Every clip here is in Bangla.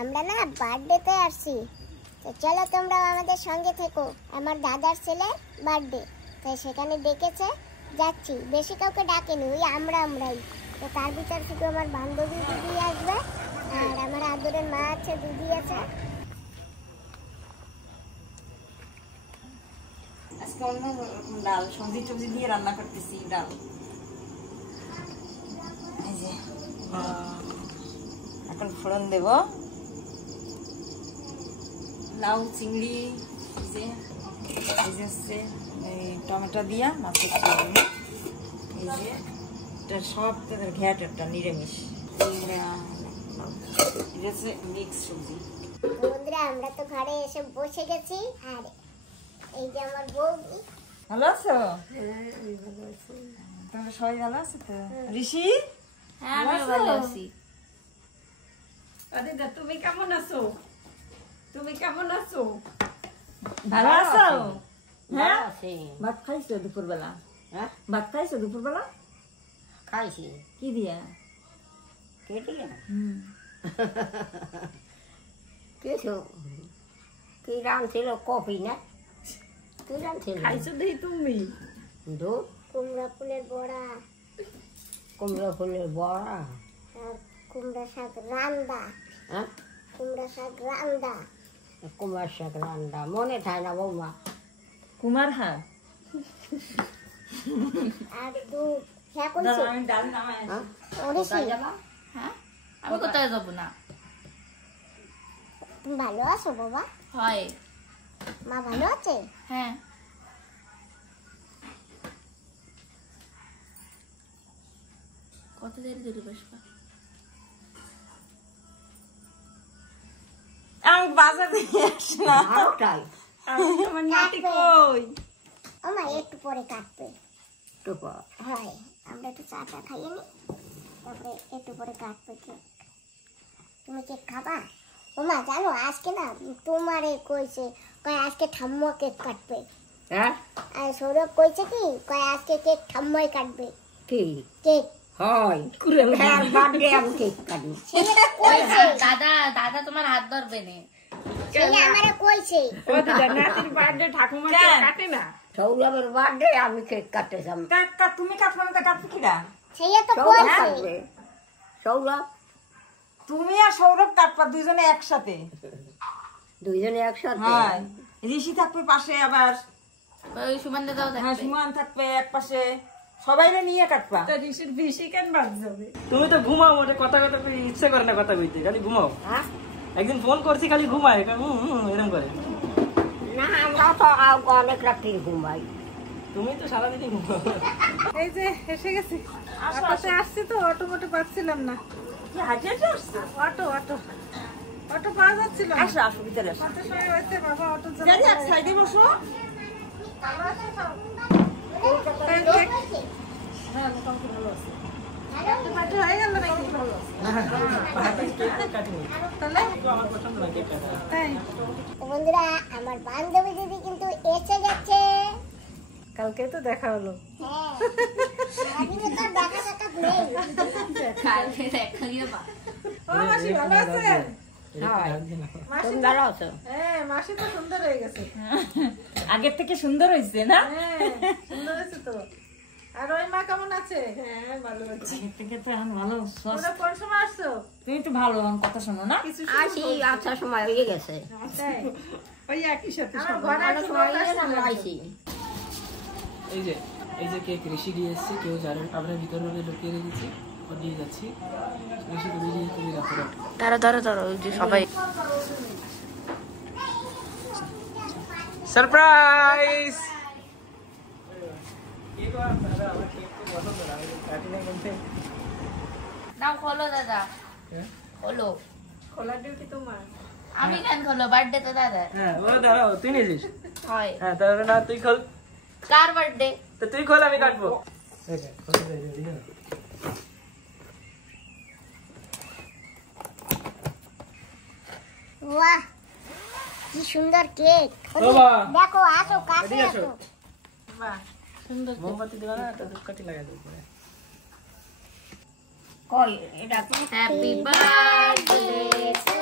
আমরা না বার্থডেতে আসছি, তো চলো তোমরাও আমাদের সঙ্গে থেকো। আমার দাদার ছেলের বার্থডে, তাই সেখানে ডেকেছে, যাচ্ছি। বেশি কাউকে ডাকেনি, ওই আমরাই। তো তার ভিতর থেকে আমার বান্ধবী দিদি আসবে, আর আমার আদরের মা আছে, দিদি আছে। আজকে অন্য ডাল সবজি টবজি দিয়ে রান্না করতেছি। ডাল এই যে এখন ফোড়ন দেব। লাউ চিংড়ি এই যে এই টমেটো দিয়া মাছের ঝোল। এই যে এটা সব তাদের ঘ্যাটটা নিরামিষ, এটা হচ্ছে মিক্স সবজি। বন্ধুরা আমরা তো ঘরে এসে বসে গেছি, আর এই যে আমার বৌদি। ভালো আছো? হ্যাঁ আমি ভালো আছি। তোমরা সবাই ভালো আছো তো? ঋষি? হ্যাঁ আমি ভালো আছি। দিদা তুমি কেমন আছো? তুমি কেমন আছো? ভালো আছো? হ্যাঁ ভাত খাইছো দুপুরবেলা? হ্যাঁ ভাত খাইছো দুপুরবেলা? খাইছি। কি দিয়া? কে দিয়া? কিছু কি রাঁধছিল? কফি না কি রাঁধছিল? খাইছো দেখি তুমি? দুধ, কুমড়া ফুলের বড়া, কুমড়া ফুলের বড়া, আর কুমড়া শাক রান্দা। হ্যাঁ কুমড়া শাক রান্দা, কুমড়া শাক রান্না মনে থাকে না বৌমা? কুমার হাত আর দুধ। হ্যাঁ কইছো? আমি ডাল নামাই আছি। ওরেছি যাবা? হ্যাঁ আমি কোথায় যাবো না? তুমি ভালো আছো বাবা? হয় মা ভালো আছে? হ্যাঁ। কত দেরি ধরে বসবা? আমি বাজার দিয়ে আসলাম। আরোটাই আমার নাতি কই? ও মা একটু পরে কাটবে। টুপা হয় আমরা একটু চা খাইয়ে নি, তারপরে একটু পরে কাটবে কেক। তুমি কেক খাবা? ও মা জানো আজকে না তোমারে কইছে, কয় আজকে ঠাম্মা কেক কাটবে। হ্যাঁ আর সৌরভ কইছে কি, কয় আজকে কেক ঠাম্মাই কাটবে। কি কেক হয় হ্যাঁ বার্থডে আমি কেক কাটি। ছেলে কইছে, দাদা দাদা তোমার হাত ধরবে না। ছেলে আমারে কইছে। ও দিদা নাতির বার্থডে ঠাকুমা কাটে না। সৌরভের বার্থডে আমি কেক কাটতেছিলাম। কাকা তুমি কাটবে না তো কাটবে কিরা? ছেলে তো সৌরভ কইছে। কাটবে। সৌরভ তুমি আর সৌরভ কাটবা দুজনে একসাথে। দুইজনে একসাথে? হ্যাঁ ঋষি থাকবে পাশে, আবার ওই সুমান দাদাও হ্যাঁ থাকবে। সুমান থাকবে এক পাশে, সবাইরে নিয়ে কাটবা। ঋষির বেশি কেন বাদ যাবে? তুমি তো ঘুমাও, ওটা কথা ইচ্ছে করে না কথা কইতে, খালি ঘুমাও। একদিন ফোন করছি খালি ঘুমায় এরকম করে। না আমরা তো অনেক রাত্রি ঘুমাই। তুমি তো সারাদিনই ঘুমাও। এই যে এসে গেছি। অটোতে আসছি তো, অটো মোটো পাচ্ছিলাম না। কি হাঁটে হাঁটে আসছো? অটো পাওয়া যাচ্ছিল না। আসো আসো ভিতরে আসো। কত সময় হয়েছে বাবা অটো জানি এক সাইডে বসো। হ্যাঁ মোটামুটি ভালো আছে। পার্টি হয়ে গেল নাকি? কাটিনি তাহলে আমার পছন্দ না কেক কাটা। তাই তো বন্ধুরা আমার বান্ধবী দিদি কিন্তু এসে গেছে। কালকে তো দেখা হলো। হ্যাঁ সারাদিনে তো দেখা সাক্ষাৎ নেই। কালকে দেখা যাবা। ও মাসি ভালো আছেন? মাসি তুমি ভালো আছো? হ্যাঁ মাসি তো সুন্দর হয়ে গেছে। আগের থেকে সুন্দর হয়েছে না? হ্যাঁ সুন্দর হয়েছে তো। আর ওই মা কেমন আছে? হ্যাঁ ভালো আছে। আগের থেকে তো এখন ভালো। তোমরা কোন সময় আসছো? তুমি তো ভালো আমার কথা শোনো না? কিছু আসি আসার সময় হয়ে গেছে। তাই ওই একই সাথে আমার সব। ঘরে অনেক সময় হয়ে গেছে আমরা আইসি। এই যে কেক ঋষি দিয়ে এসেছি, কেউ জানেন, আমরা ভিতরে লুকিয়ে রেখেছি, ও দিয়ে যাচ্ছি। ঋষি তুমি রাখো। ধরো ওই যে সবাই। সারপ্রাইজ! নাও খোলো দাদা, খোলো। খোলার ডিউটি তোমার। আমি কেন খোলো? বার্থডে তো দাদা। হ্যাঁ ও দাঁড়াও, তুই নিয়েছিস? হয়। হ্যাঁ তাহলে না তুই খোল। কার বার্থডে? তো তুই খোল, আমি কাটবো। বাহ কি সুন্দর কেক। বাবা দেখো আসো কাছে এদিকে আসো। আসো। বাহ সুন্দর। মোমবাতি দেওয়া না, তো ধূপকাঠি লাগাই দেবো। কই এটা কি? হ্যাপি বার্থডে টু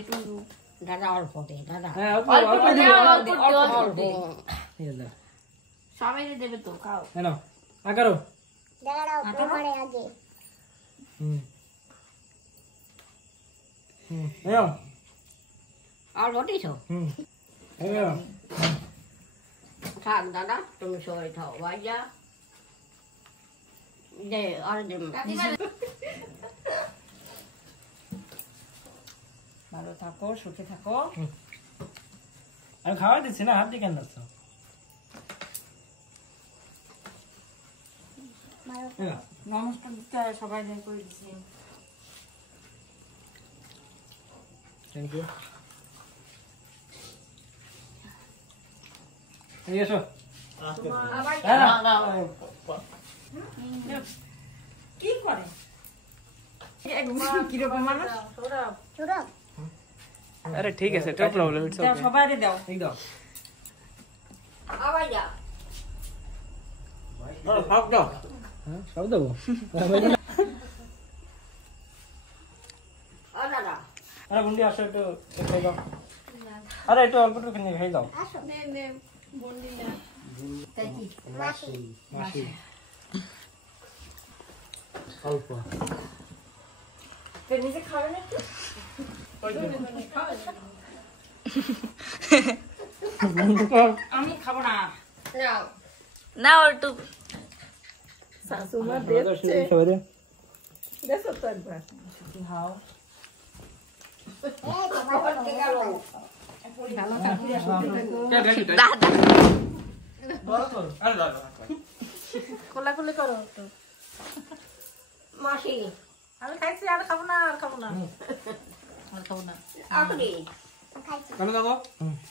একটু দাদা অল্প দে দাদা হ্যাঁ অল্প অল্প অল্প দে, দিও, অল্প দে, অল্প দে। এই দাও। সবাই দেবে তো খাও। এই নাও, আকারো। দাঁড়াও তোমারে আগে হুম। এই নাও। অল্প দিছ হুম। এই নাও। থাক দাদা তুমি সবাই খাও ভাইয়া দে আর দে ভালো থাকো, সুখে থাকো। আমি খাওয়াই দিচ্ছি না, হাত দিয়ে কেন দিচ্ছ? এই নাও। নমস্কার দিতে হয়, সবাই দেয় করে দিচ্ছি। Thank you. এই এসো। হ্যাঁ, নাও। কি করে কিরকম মানুষ? ছোড়ো আরে ঠিক আছে, নো প্রবলেম, ইটস দাও, ওকে। সবাই দাও। এই দাও। ভাইয়া সব দাও। হ্যাঁ, সব দেবো। ও দাদা আরে বন্ধু আসো, একটু খাই দাও। আরে একটু অল্প একটু কিনে খাই দাও। আসো নে নে বন্ডি না মাসি মাসি। অল্প। তো নিজে খাবে না একটু? আমি খাবো না। নাও না একটু শাশুমা দেখছে দেখো তো একবার খাও। দাদা কোলাকুলি করো তো মাসি আমি খাইছি আর খাবো না আর খাবো না আর খাবো না। আপনি খাইছি কেন দাদা?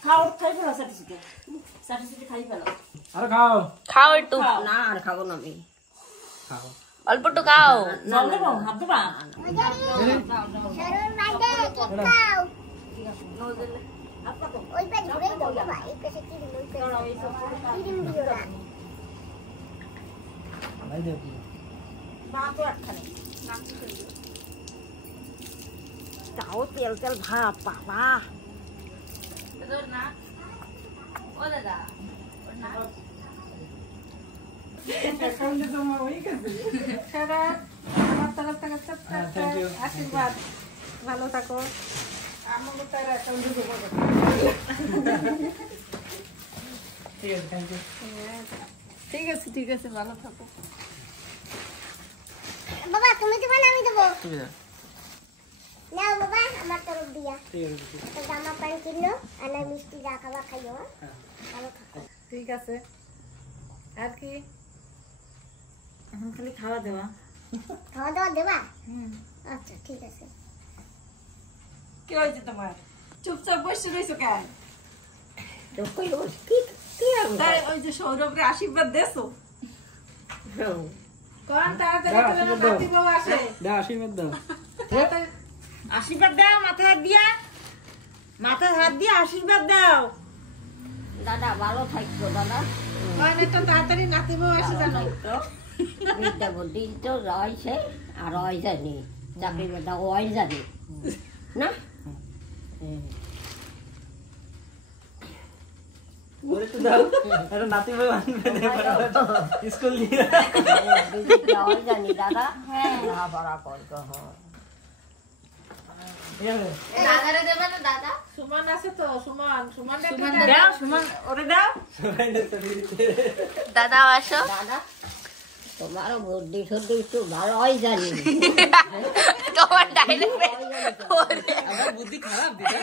খাও, খাই ফেলো সাথে সাথে খাই ফেলো। আরে খাও। খাও একটু, না আর খাবো না আমি খাও। অল্প একটু খাও। জল দেবো, হাত দেবা? সরুর বাইরে কেক খাও ওই পাশ ঘুরে দাও বাবা এই পাশে কিরিম ওই পাশে কিরিম দিও না ভাই দেব। তাও তেল তেল ভাব বাবা দাদা না, ও দাদা ওর না। সারা আমার তরফ থেকে ছোট্ট হ্যাঁ, একটা thank you. আশীর্বাদ ভালো থাকো আমাকে তার অ্যাকাউন্টে জমা করো ঠিক আছে, থ্যাংক ইউ। ঠিক আছে ভালো থাকো বাবা তুমি দেবো না আমি দেবো ঠিক আছে, নাও বাবা আমার তরফ দিয়া ঠিক আছে, ঠিক আছে। তো জামা প্যান্ট কিনো আর না মিষ্টি যা খাবার খাইও হ্যাঁ। ভালো থাকো ঠিক আছে আর কি এখন খালি খাওয়া দেওয়া। খাওয়া দাওয়া দেবা আচ্ছা ঠিক আছে কি হয়েছে তোমার? চুপচাপ বসে রয়েছো কেন? কি কি তাই ওই যে সৌরভরে আশীর্বাদ দেছো কোন তাড়াতাড়ি দাও, করে আশীর্বাদ দাও। নাতি বউ আসে দাও, আশীর্বাদ দাও। তাড়াতাড়ি আশীর্বাদ দাও, মাথায় হাত দিয়া, মাথায় হাত দিয়ে আশীর্বাদ দাও। দাদা ভালো থাকতো দাদা কোন একটা তাড়াতাড়ি নাতি বউ আসে জানো বিদ্যা বুদ্ধি তো রয়েছে আর ওই জানি চাকরি বেটা ওই জানি না বলে তো দাও। এটা নাতি ভাই আনবে স্কুল দিয়ে। ওই জানি দাদা হ্যাঁ পড়া করতো হ্যাঁ ঠিক আছে। দাদারে দেবে না দাদা? সুমন আছে তো সুমন সুমন দাও, সুমন ওরে দাও। সবাই দেখতে দিচ্ছে। দাদা আসো। দাদা তোমারও বুদ্ধি শুদ্ধি একটু ভালো হয় জানি তোমার ডাইরেক্ট আমার বুদ্ধি খারাপ দিদা।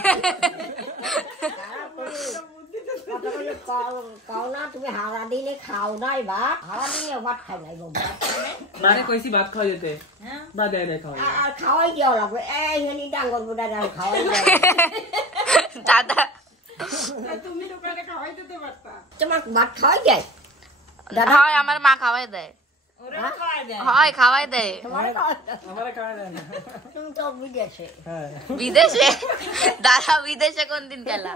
কাও না তুমি হারা দিনে খাও নাই বা হারা দিনে ভাত খাই নাই বাবা মানে কইছি ভাত খাওয়া যেতে। হ্যাঁ। বা দেয় দেয় খাওয়া। আর খাওয়াই দেওয়া লাগবে এই হেনি ডাঙ্গর বুড়া খাওয়াই দেওয়া দাদা তুমি দোকানে খাওয়াই দিতে পারতা তোমার ভাত খাওয়াই যায় হয় আমার মা খাওয়াই দেয়। ওরে খাওয়াই দেয়। হয় খাওয়াই দেয়। তোমার আমারে খাওয়া দেয় না। তুমি তো বিদেশে হ্যাঁ। বিদেশে? দাদা বিদেশে কোন দিন গেলা?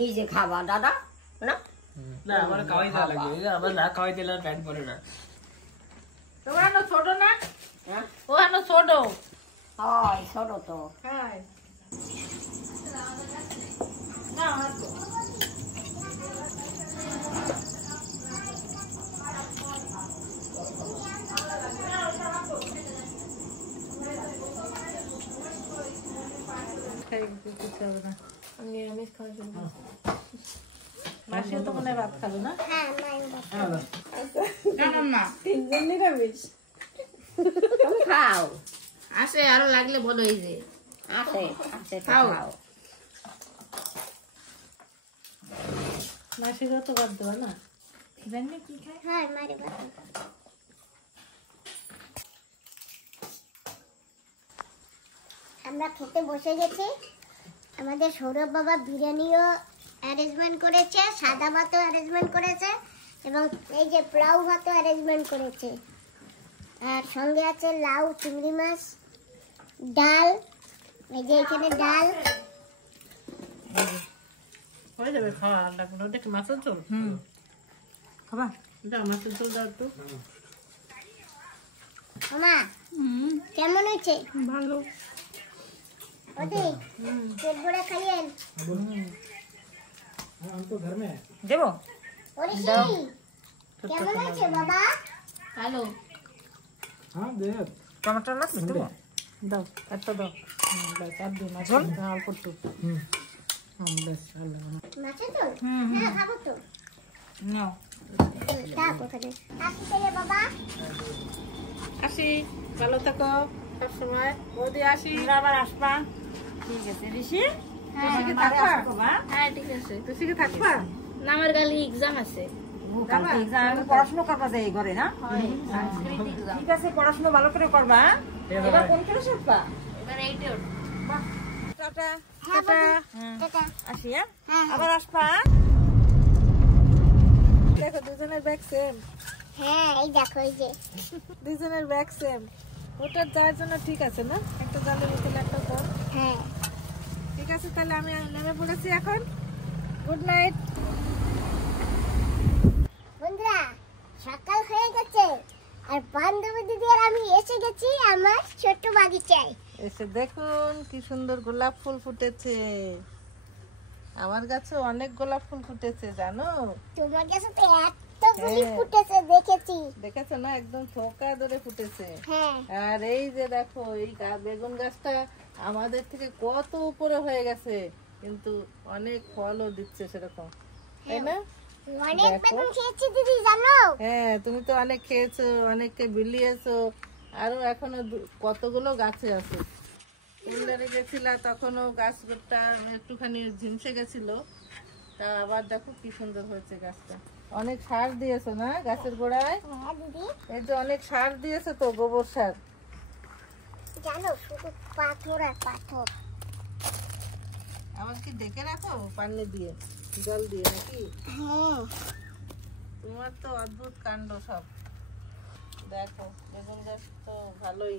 নিজে খাবা দাদা না না আমার খাওয়াই দেওয়া লাগে। এই যে আমার না খাওয়াই দিলে আর প্যান্ট পরে না। তোমার না ছোট না হ্যাঁ ও না ছোট হয় ছোট তো হ্যাঁ নিরামিষ খাওয়া শুরু করো। মাসিও তো মনে হয় ভাত খাবে না? হ্যাঁ মায়ের বাবা। না তিনজন নিরামিষ। তুমি খাও। আসে আরো লাগলে বলো এই যে আসে আসে খাও। খাও। মাসিরও তো ভাত দেওয়া না? জানি কি খায়। হ্যাঁ মায়ের বাবা। আমরা খেতে বসে গেছি। আমাদের সৌরভ বাবা বিরিয়ানিও অ্যারেঞ্জমেন্ট করেছে, সাদা ভাতও অ্যারেঞ্জমেন্ট করেছে এবং এই যে পোলাও ভাতও অ্যারেঞ্জমেন্ট করেছে। আর সঙ্গে আছে লাউ, চিংড়ি মাছ, ডাল, এই যে এখানে ডাল। হয়ে যাবে খাওয়া। আলাদা করে ওটা কি মাছের ঝোল? খাবা? দাও মাছের ঝোল দাও একটু। মামা কেমন হয়েছে? ভালো। ওদি পেট ভরে খাইয়েন। দেবো? ওরিশি কেমন হয়েছে বাবা? ভালো। টমেটো লাগবে দেবো? দাও একটা দাও। ব্যাস আর দিই মাছ ঝোল? অল্প একটু। ব্যাস আল্লাহ। মাছের ঝোল? হ্যাঁ খাবো তো। নাও। থাক ওখানে। আসি তাহলে বাবা। আসি, ভালো থাকো সবসময়। বৌদি আসি। তোমরা আবার আসবা। ঠিক আছে ঋষি? তুষিকে মারে থাকবা? আসো বাবা। হ্যাঁ ঠিক আছে। তুষিকে থাকবা? না আমার কালি এক্সাম আছে। কালকে exam, আমি পড়াশোনা করবা যাই এই ঘরে না? সংস্কৃত এক্সাম। ঠিক আছে, পড়াশোনা ভালো করে করবা। এবার কোন ক্লাসে উঠবা? এবার 8 এ উঠবো। টাটা। হ্যাঁ বাবা। টাটা। আসি হ্যাঁ? হ্যাঁ আবার আসবা। দেখো দুজনের ব্যাগ সেম। হ্যাঁ এই দেখো এই যে দুজনের ব্যাগ সেম। ওটার যাওয়ার জন্য ঠিক আছে না? একটা জালের বোতল একটা কম। হ্যাঁ ঠিক আছে তাহলে আমি নেমে পড়েছি এখন। Good night. বন্ধুরা সকাল হয়ে গেছে আর বান্ধবী দিদি আর আমি এসে গেছি আমার ছোট্ট বাগিচায়। এসে দেখুন কি সুন্দর গোলাপ ফুল ফুটেছে। আমার গাছে অনেক গোলাপ ফুল ফুটেছে জানো? তোমার কাছে তো এতগুলি হ্যাঁ। ফুটেছে দেখেছি। দেখেছো না একদম থোকা ধরে ফুটেছে। হ্যাঁ আর এই যে দেখো এই বেগুন গাছটা আমাদের থেকে কত উপরে হয়ে গেছে, কিন্তু অনেক ফলও দিচ্ছে সেরকম, তাই না? অনেক দেখো। বেগুন খেয়েছি দিদি জানো। হ্যাঁ তুমি তো অনেক খেয়েছো, অনেককে বিলিয়েছো, আরো এখনো কতগুলো গাছে আছে। ফুলদারে গেছিলা তখনও গাছটা একটুখানি ঝিমসে গেছিল, তা আবার দেখো কি সুন্দর হয়েছে গাছটা। অনেক সার দিয়েছো না গাছের গোড়ায়? হ্যাঁ দিদি এই যে অনেক সার দিয়েছে তো, গোবর সার। জানো শুধু পাথর আর পাথর। আবার কি ডেকে রাখো পানি দিয়ে, জল দিয়ে নাকি? হ্যাঁ তোমার তো অদ্ভুত কাণ্ড সব। দেখো বেগুন গাছ তো ভালোই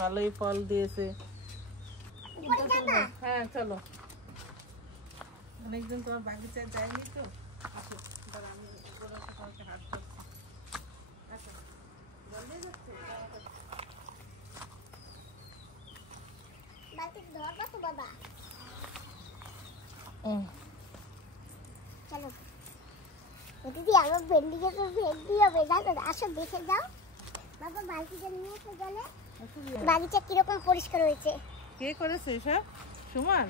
ভালোই ফল দিয়েছে। উপরে যাবা? হ্যাঁ চলো, অনেকদিন তোমার বাগিচায় যাইনি তো। আসো, দাঁড়াও, আমি উপরে এসে তোমাকে হাত ধরছি। আসো, জল দিয়ে যাচ্ছে? বালতি ধরবা তো বাবা। চলো ও দিদি আমার ভেন্ডি গাছে ভেন্ডি হবে জানো, আসো দেখে যাও। বাবা বালতিটা নিয়ে এসে গেলে বাগিচা কিরকম পরিষ্কার হয়েছে। কে করেছে এসব? সুমন?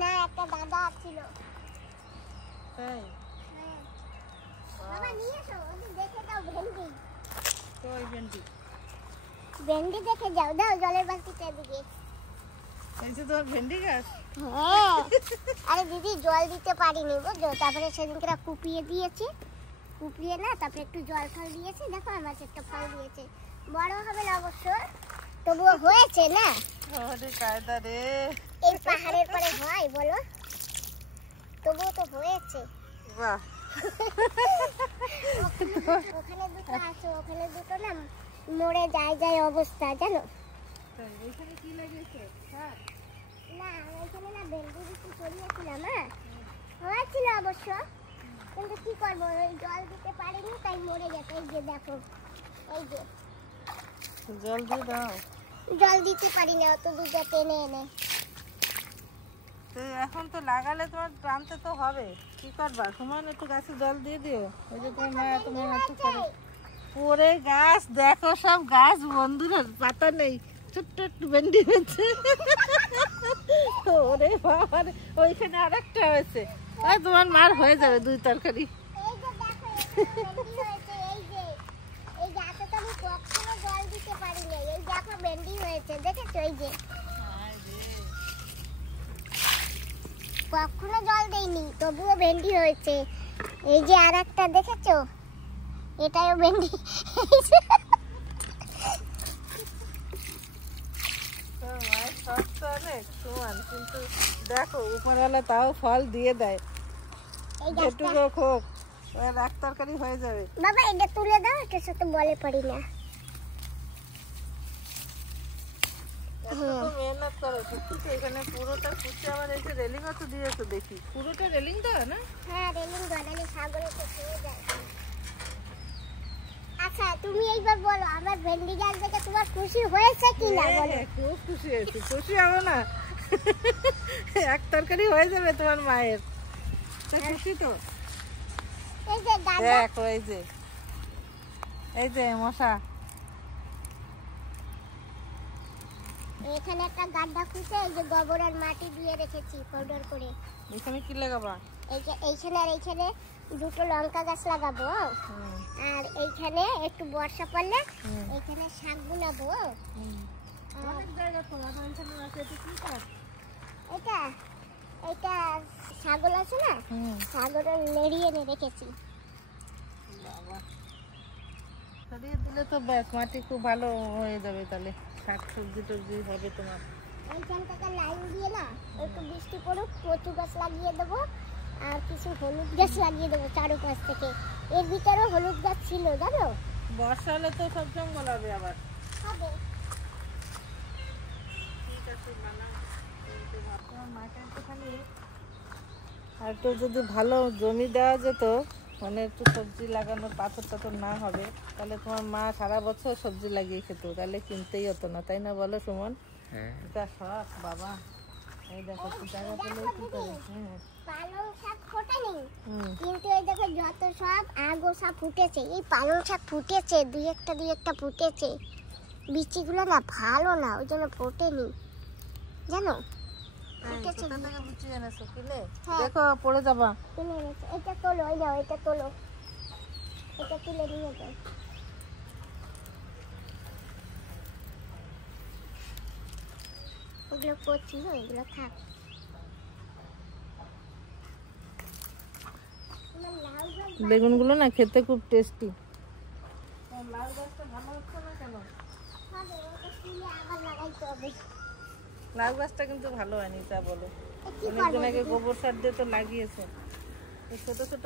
না একটা দাদা ছিল। তাই? হ্যাঁ। বাবা নিয়ে এসো ওদের দেখে যাও ভেন্ডি। কই ভেন্ডি? ভেন্ডি দেখে যাও, দাও জলের বালতিটা দিকে। এই যে তোমার ভেন্ডি গাছ? হ্যাঁ আরে দিদি জল দিতে পারিনি বুঝছো, তারপরে সেদিনকে কুপিয়ে দিয়েছি, কুপিয়ে না তারপরে একটু জল ফল দিয়েছি, দেখো আমার একটা ফল দিয়েছে। বড় হবে না অবশ্য, তবুও হয়েছে না। ওরে কায়দা রে। এই পাহাড়ের পরে হয় বলো, তবুও তো হয়েছে। বাহ, ওখানে দুটো আছে, ওখানে দুটো না মরে যায় যায় অবস্থা জানো। তাই, এখানে কি লাগিয়েছে? হ্যাঁ, না ওইখানে না ভেন্ডি বিক্রি করিয়েছিলাম, হ্যাঁ হয়েছিল অবশ্য, কিন্তু কি করবো ওই জল দিতে পারিনি তাই মরে গেছে। এই যে দেখো, এই যে জল দিয়ে দাও। জল দিতে পারি না অত দূর টেনে এনে। তো এখন তো লাগালে তোমার টানতে তো হবে, কি করবা? সুমন একটু গাছে জল দিয়ে দিও। ওই যে তোমার মা তোমার একটু করে পরে গাছ দেখো, সব গাছ বন্ধুরা পাতা নেই, ছোট্ট একটু ভেন্ডি হয়েছে। ওরে বাবা রে, ওইখানে আরেকটা হয়েছে। আর তোমার মার হয়ে যাবে 2 তরকারি। এই যে দেখো ভেন্ডি হয়েছে, এই যে এত তো আমি কখনো জল দিতে পারি না। এই দেখো ভেন্ডি হয়েছে, দেখেছো? এই যে কখনো জল দেইনি, তবুও ভেন্ডি হয়েছে। এই যে আরেকটা দেখেছো, এটাও ভেন্ডি। মায়ের শখ তো অনেক সমান, কিন্তু দেখো উপরওয়ালা তাও ফল দিয়ে দেয়। এই গাছটা যেটুকু হোক, ওর 1 তরকারি হয়ে যাবে। বাবা এটা তুলে দাও, এটার সাথে বলে পারি না। এত তো মেহনত করো, সত্যি তো। এখানে পুরোটা কুচি, আবার এই যে রেলিংও তো দিয়েছো দেখি। পুরোটা রেলিং দেওয়া না? হ্যাঁ, রেলিং বানালে ছাগলে তো খেয়ে যায়। আচ্ছা তুমি এইবার বলো, আমার ভেন্ডি গাছ দেখে তোমার খুশি হয়েছে কি না বলো? হ্যাঁ, খুব খুশি হয়েছি। খুশি হবো না? 1 তরকারি হয়ে যাবে তোমার মায়ের। তা খুশি তো? এই যে গাছ দেখো এই যে মশা। এখানে একটা গাড্ডা খুঁজে এই যে গোবর আর মাটি দিয়ে রেখেছি পাউডার করে। এখানে কি লাগাবা? এই যে এইখানে আর এইখানে 2টো লঙ্কা গাছ লাগাবো, আর এইখানে একটু বর্ষা পড়লে এইখানে শাক বুনাবো। অনেক জায়গা তো এখানে আছে, এটা কি কাজ? এটা এটা ছাগল আছে না, ছাগলটা নেড়িয়ে এনে রেখেছি। ছড়িয়ে দিলে তো ব্যাস, মাটি খুব ভালো হয়ে যাবে, তাহলে শাক সবজি টবজি হবে তোমার। এইখানটাকে লাইন দিয়ে না একটু বৃষ্টি পড়ুক, কচু গাছ লাগিয়ে দেবো আর কিছু হলুদ গাছ লাগিয়ে দেবো চারপাশ থেকে। এর ভিতরেও হলুদ গাছ ছিল জানো। বর্ষা হলে তো সব জঙ্গল হবে আবার। হবে। ঠিক আছে, বানাও। তোমার মাকে একটুখানি আর একটু যদি ভালো জমি দেওয়া যেত, মানে একটু সবজি লাগানোর পাথর টাথর না হবে, তাহলে তোমার মা সারা বছর সবজি লাগিয়ে খেত, তাহলে কিনতেই হতো না, তাই না বলো সুমন? এটা শখ বাবা। এই দেখো জায়গা পেলে কি করে। পালং শাক ফোটেনি, কিন্তু এই দেখো যত সব আগোছা ফুটেছে। এই পালং শাক ফুটেছে, দুই একটা ফুটেছে। বিচিগুলো না ভালো না, ওই জন্য ফোটেনি জানো। ফুটেছে কোথা থেকে বিচি এনেছো? কিনে? হ্যাঁ। দেখো পড়ে যাবা। কিনে এনেছে। এটা তোলো, ওই নাও, এটা তোলো, এটা তুলে নিয়ে যাও। ওগুলো কচি, এগুলো থাক। আমার লাউ গাছ বেগুনগুলো না খেতে খুব টেস্টি। লাউ গাছটা ভালো হচ্ছে না কেন? হবে, ওটা তুলে আবার লাগাইতে হবে। লাউ গাছটা কিন্তু ভালো হয়নি, তা বলো। কি অনেকদিন করবো আগে দিদি? গোবর সার দিয়ে তো লাগিয়েছে। এই ছোট ছোট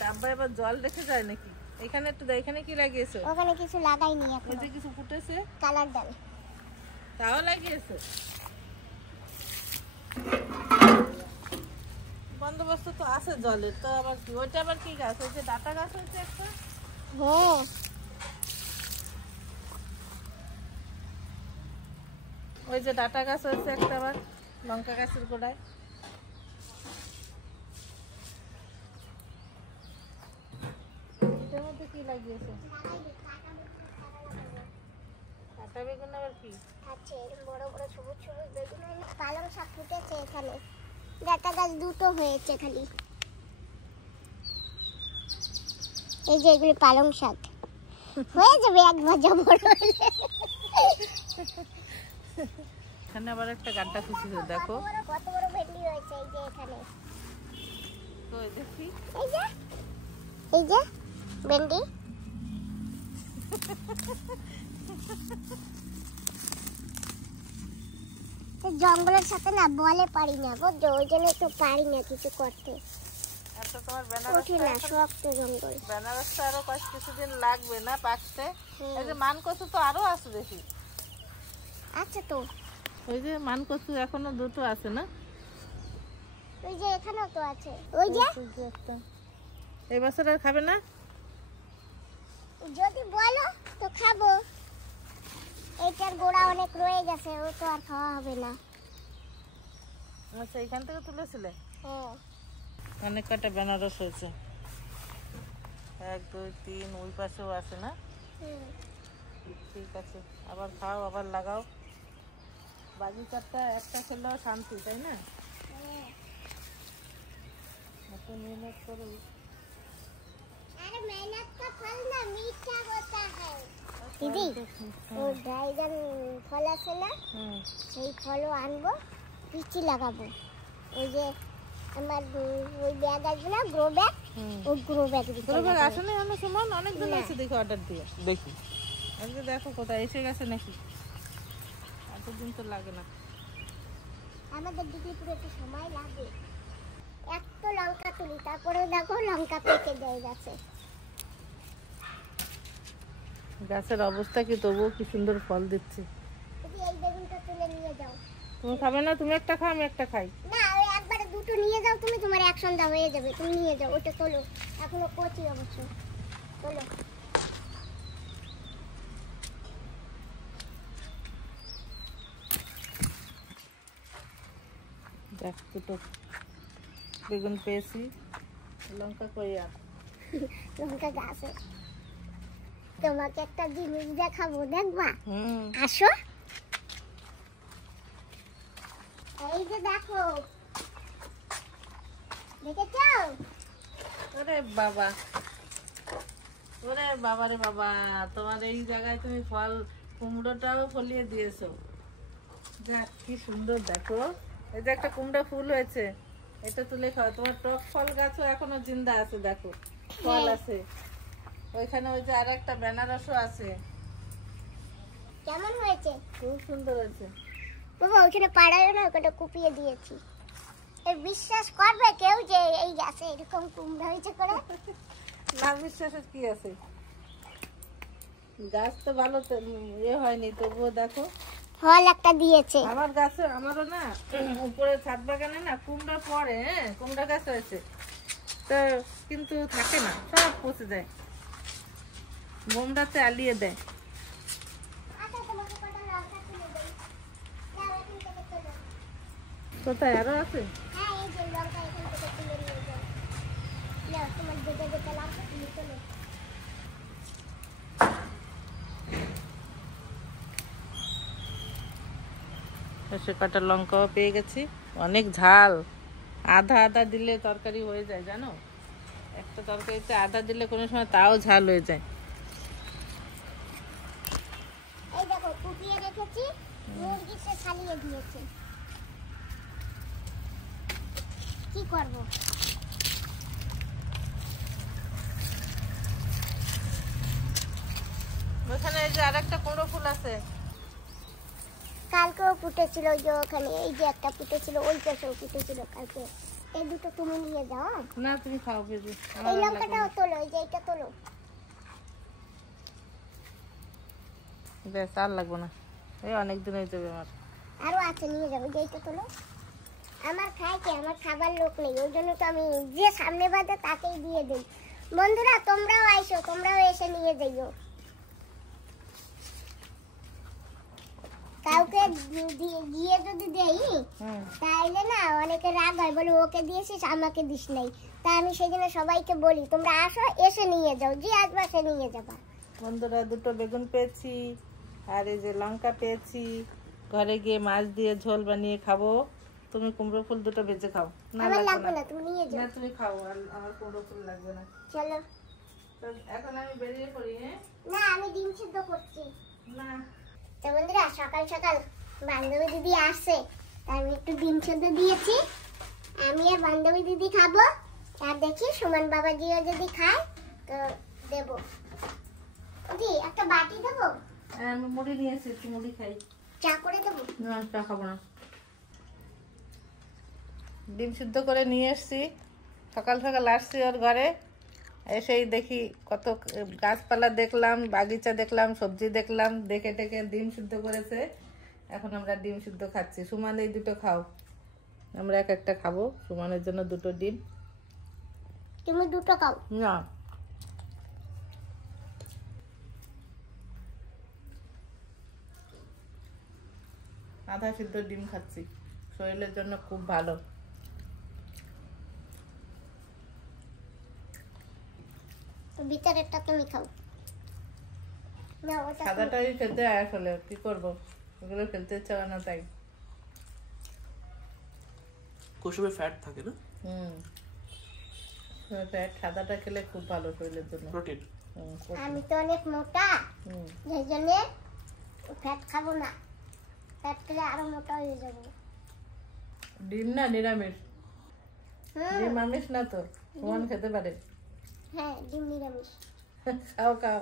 ডাব্বায় আবার জল রেখে যায় নাকি? এখানে একটু দাও, এখানে কি লাগিয়েছো? ওখানে কিছু লাগাইনি ওই এখন, যে কিছু ফুটেছে, কালার ডাল। তাও লাগিয়েছো? বন্দোবস্ত তো আছে জলের, তো আবার কি? ওইটা আবার কি গাছ? ওই যে ডাটা গাছ হয়েছে একটা। হ্যাঁ, ওই যে ডাটা গাছ হয়েছে একটা, আবার লঙ্কা গাছের গোড়ায়। এটার মধ্যে কি লাগিয়েছে? কাঁটা বেগুন আবার কি? আছে এরকম বড় বড় সবুজ সবুজ বেগুন। পালং শাক ফুটেছে এখানে, ডাঁটা গাছ 2টো হয়েছে খালি। এই যে এগুলো পালং শাক হয়ে যাবে এক ভাজা বড় হলে। এখানে আবার একটা গাড্ডা খুঁজেছে, দেখো। কত বড় ভেন্ডি হয়েছে এই যে এখানে। ওই দেখি, এই যে ভেন্ডি। জঙ্গলের সাথে না বলে পারি না বুঝছো, ওই জন্য একটু পারি না কিছু করতে। আচ্ছা তোমার ওঠে না, শক্ত জঙ্গল। বেনারসটা আরো কিছুদিন লাগবে না পাকতে। এই যে মানকচু তো আরো আছে দেখি। আচ্ছা তো ওই যে মানকচু এখনো 2টো আছে না? ওই যে এখানেও তো আছে। ওই যে একটা এই বছর আর খাবে না? যদি বলো তো খাবো। এটার গোড়া অনেক রয়ে গেছে, ও তো আর খাওয়া হবে না। আচ্ছা, এখান থেকে তুলেছিলে? হ্যাঁ। অনেক কটা বেনারস হয়েছে। 1 2 3 ওই পাশেও আছে না? হুম। ঠিক আছে, আবার খাও, আবার লাগাও। বাগিচাটা একটা খেলেও শান্তি, তাই না? এত মেহনত করো। अरे मेहनत का फल ना मीठा होता है दीदी। ও ড্রাইগান ফল আছে না, সেই ফলও আনবো, পিচি লাগাবো। ওই যে আমার ওই ব্যাগ আসবে না, গ্রো ব্যাগ, ওই গ্রো ব্যাগ আসে না আমার সুমন? অনেকদিন আছে দেখি অর্ডার দিয়ে। দেখি আজকে দেখো কোথায় এসে গেছে নাকি। এতদিন তো লাগে না। আমাদের দিদি পুরো একটু সময় লাগে। এত লঙ্কা তুলি, তারপরে দেখো লঙ্কা পেকে যায় গাছে। গাছের অবস্থা কি, তবুও কি সুন্দর ফল দিচ্ছে। দিদি এই বেগুনটা তুলে নিয়ে যাও। তুমি খাবে না? তুমি একটা খাও, আমি একটা খাই। না, ওই একবারে দুটো নিয়ে যাও তুমি, তোমার এক সন্ধ্যা হয়ে যাবে। তুমি নিয়ে যাও, ওটা তোলো, এখনো কচি অবশ্য। তোলো। দেখ, দুটো বেগুন পেয়েছি। লঙ্কা কই আর? লঙ্কা গাছে। তোমাকে একটা জিনিস দেখাবো, দেখবা? হুম। আসো, এই যে দেখো, দেখেছো? ওরে বাবা, ওরে বাবা রে বাবা, তোমার এই জায়গায় তুমি ফল কুমড়োটাও ফলিয়ে দিয়েছো। যাক, কি সুন্দর। দেখো, এই যে একটা কুমড়া ফুল হয়েছে, এটা তুলে খাও। তোমার টক ফল গাছও এখনো জিন্দা আছে, দেখো ফল আছে। ওইখানে ওই যে আর একটা বেনারসও আছে, কেমন হয়েছে? খুব সুন্দর হয়েছে। বাবা ওইখানে পাড়ায় না, ওটা কুপিয়ে দিয়েছি। এই বিশ্বাস করবে কেউ যে এই গাছে এরকম কুমড়া হয়েছে করে? না বিশ্বাসের কি আছে, গাছ তো ভালো তো ইয়ে হয়নি, তবুও দেখো ফল একটা দিয়েছে। আমার গাছে, আমারও না উপরে ছাদ বাগানে না কুমড়া পড়ে, কুমড়া গাছ হয়েছে তো, কিন্তু থাকে না, সব পচে যায়, বোমটাতে আলিয়ে দেয়। আচ্ছা, তোমাকে কটা লঙ্কা তুলে দেই। যাও, এখান থেকে তোলো। কোথায় আরো আছে? হ্যাঁ, এই যে লঙ্কা এখান থেকে তুলে নিয়ে যাও। নাও, তোমার যেটা যেটা লঙ্কা তুলে তোলো। সে কটা লঙ্কাও পেয়ে গেছি। অনেক ঝাল, আধা আধা দিলে তরকারি হয়ে যায়, জানো? একটা তরকারিতে আধা দিলে কোনো সময় তাও ঝাল হয়ে যায়। এই দেখো, কুপিয়ে রেখেছি, মুরগিতে ছালিয়ে দিয়েছি। কি করব? ওখানে এই যে আর একটা কুমড়ো ফুল আছে। কালকেও ফুটেছিল, ওই যে ওখানে, এই যে একটা ফুটেছিল, ওই পাশেও ফুটেছিল কালকে। এই দুটো তুমি নিয়ে যাও। হ্যাঁ? না তুমি খাও বেশি, এই লঙ্কাটাও তোলো, এই যে এইটা তোলো। বেশ আর লাগবো না, এই অনেকদিন হয়ে যাবে আমার। আরো আছে, নিয়ে যাবো, যে এইটা তোলো। আমার খাইতে আমার খাবার লোক নেই, ওই জন্য তো আমি যে সামনে বাদে তাকেই দিয়ে দিই। বন্ধুরা তোমরাও আইসো, তোমরাও এসে নিয়ে যাইও। কাউকে গিয়ে যদি দেই তাইলে না অনেকে রাগ হয়, বলে ওকে দিয়েছিস আমাকে দিস নাই। তা আমি সেই জন্য সবাইকে বলি তোমরা আসো, এসে নিয়ে যাও, যে আসবা সে নিয়ে যাবা। বন্ধুরা, দুটো বেগুন পেয়েছি আর এই যে লঙ্কা পেয়েছি। ঘরে গিয়ে মাছ দিয়ে ঝোল বানিয়ে খাবো। তুমি কুমড়ো ফুল দুটো ভেজে খাও। না আমার লাগবে লাগবে না, না, তুমি নিয়ে যাও। না তুমি খাও, আর আমার কুমড়ো ফুল লাগবে না। চলো। তো এখন আমি বেরিয়ে পড়ি। হ্যাঁ, না, আমি ডিম সিদ্ধ করছি। না তো বন্ধুরা, সকাল সকাল বান্ধবী দিদি আসছে, তাই আমি একটু ডিম সিদ্ধ দিয়েছি। আমি আর বান্ধবী দিদি খাবো, আর দেখি সুমন বাবাজিও যদি খায় তো দেবো। দি একটা বাটি দেবো, আমি মুড়ি নিয়েছি, একটু মুড়ি খাই। চা করে দেবো। না চা খাবো না। ডিম সিদ্ধ করে নিয়ে এসছি, সকাল সকাল আসছি ওর ঘরে। এসেই দেখি কত গাছপালা দেখলাম, বাগিচা দেখলাম, সবজি দেখলাম, দেখে টেকে ডিম সিদ্ধ করেছে। এখন আমরা ডিম সিদ্ধ খাচ্ছি। সুমান এই দুটো খাও, আমরা এক একটা খাবো। সুমানের জন্য দুটো ডিম। তুমি দুটো খাও। না, আধা সিদ্ধ ডিম খাচ্ছি। শরীরের জন্য খুব ভালো। তো ভিতরেরটা তুমি খাও না, ওটা সাদাটাই খেতে হয় আসলে, কি করবো, ওগুলো খেলতে ইচ্ছা হয় না তাই। কুসুমে ফ্যাট থাকে না, ফ্যাট সাদাটা খেলে খুব ভালো শরীরের জন্য, প্রোটিন। আমি তো অনেক মোটা, সেই জন্য ফ্যাট খাবো না, ফ্যাট খেলে আরো মোটা হয়ে যাবো। ডিম না নিরামিষ? ডিম আমিষ না তো, সমান খেতে পারে। হ্যাঁ ডিম নিরামিষ। খাও খাও।